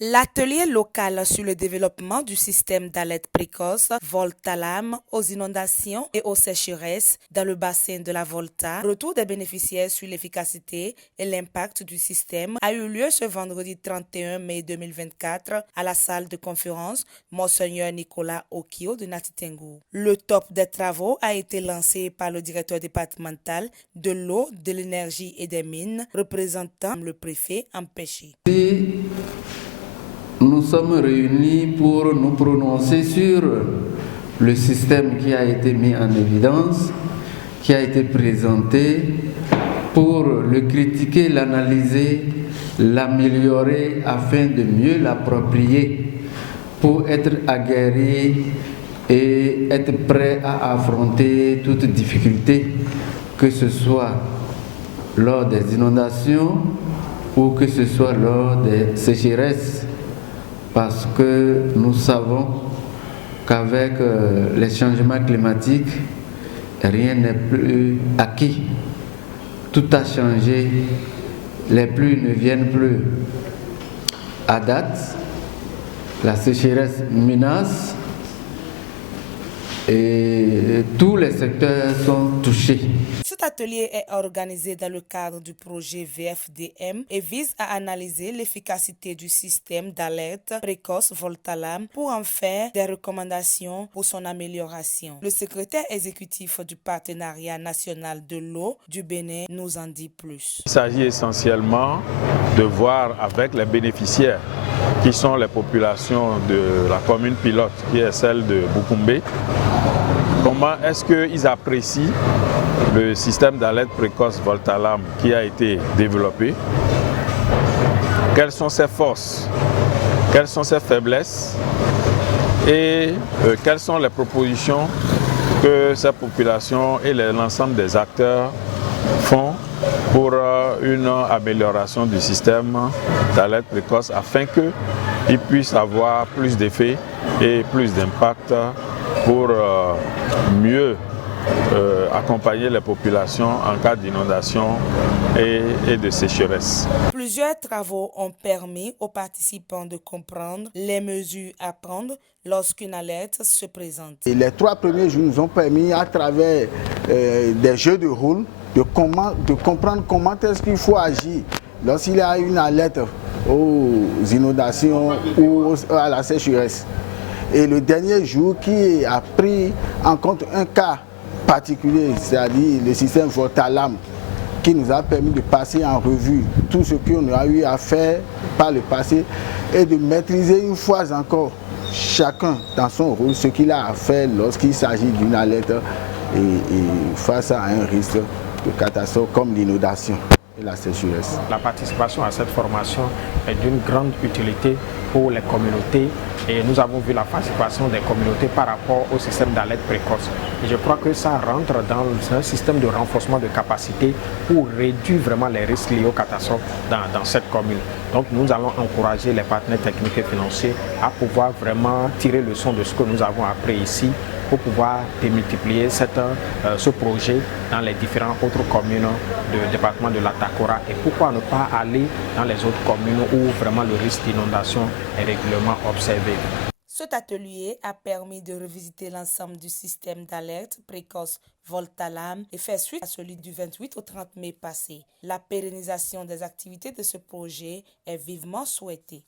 L'atelier local sur le développement du système d'alerte précoce Volta-Lame aux inondations et aux sécheresses dans le bassin de la Volta, retour des bénéficiaires sur l'efficacité et l'impact du système, a eu lieu ce vendredi 31 mai 2024 à la salle de conférence Monseigneur Nicolas Okio de Natitengu. Le top des travaux a été lancé par le directeur départemental de l'eau, de l'énergie et des mines, représentant le préfet Ampéchi. Nous sommes réunis pour nous prononcer sur le système qui a été mis en évidence, qui a été présenté, pour le critiquer, l'analyser, l'améliorer afin de mieux l'approprier, pour être aguerri et être prêt à affronter toute difficulté, que ce soit lors des inondations ou que ce soit lors des sécheresses. Parce que nous savons qu'avec les changements climatiques, rien n'est plus acquis. Tout a changé, les pluies ne viennent plus. À date, la sécheresse menace et tous les secteurs sont touchés. Cet atelier est organisé dans le cadre du projet VFDM et vise à analyser l'efficacité du système d'alerte précoce Volta-Lame pour en faire des recommandations pour son amélioration. Le secrétaire exécutif du partenariat national de l'eau du Bénin nous en dit plus. Il s'agit essentiellement de voir avec les bénéficiaires qui sont les populations de la commune pilote qui est celle de Boukoumbe. Comment est-ce qu'ils apprécient le système d'alerte précoce Volta-Lame qui a été développé? Quelles sont ses forces? Quelles sont ses faiblesses? Et quelles sont les propositions que ces populations et l'ensemble des acteurs font pour une amélioration du système d'alerte précoce afin qu'ils puissent avoir plus d'effet et plus d'impact pour mieux accompagner les populations en cas d'inondation et de sécheresse. Plusieurs travaux ont permis aux participants de comprendre les mesures à prendre lorsqu'une alerte se présente. Et les 3 premiers jours nous ont permis, à travers des jeux de rôle, de comprendre comment est-ce qu'il faut agir lorsqu'il y a une alerte aux inondations ou à la sécheresse. Et le dernier jour qui a pris en compte un cas particulier, c'est-à-dire le système Volta-Lame, qui nous a permis de passer en revue tout ce qu'on a eu à faire par le passé et de maîtriser une fois encore chacun dans son rôle ce qu'il a à faire lorsqu'il s'agit d'une alerte et face à un risque de catastrophe comme l'inondation et la sécheresse. La participation à cette formation est d'une grande utilité pour les communautés et nous avons vu la participation des communautés par rapport au système d'alerte précoce. Et je crois que ça rentre dans un système de renforcement de capacité pour réduire vraiment les risques liés aux catastrophes dans cette commune. Donc nous allons encourager les partenaires techniques et financiers à pouvoir vraiment tirer leçon de ce que nous avons appris ici pour pouvoir démultiplier ce projet dans les différentes autres communes du département de l'Atakora et pourquoi ne pas aller dans les autres communes où vraiment le risque d'inondation est régulièrement observé. Cet atelier a permis de revisiter l'ensemble du système d'alerte précoce Volta-Lame et fait suite à celui du 28 au 30 mai passé. La pérennisation des activités de ce projet est vivement souhaitée.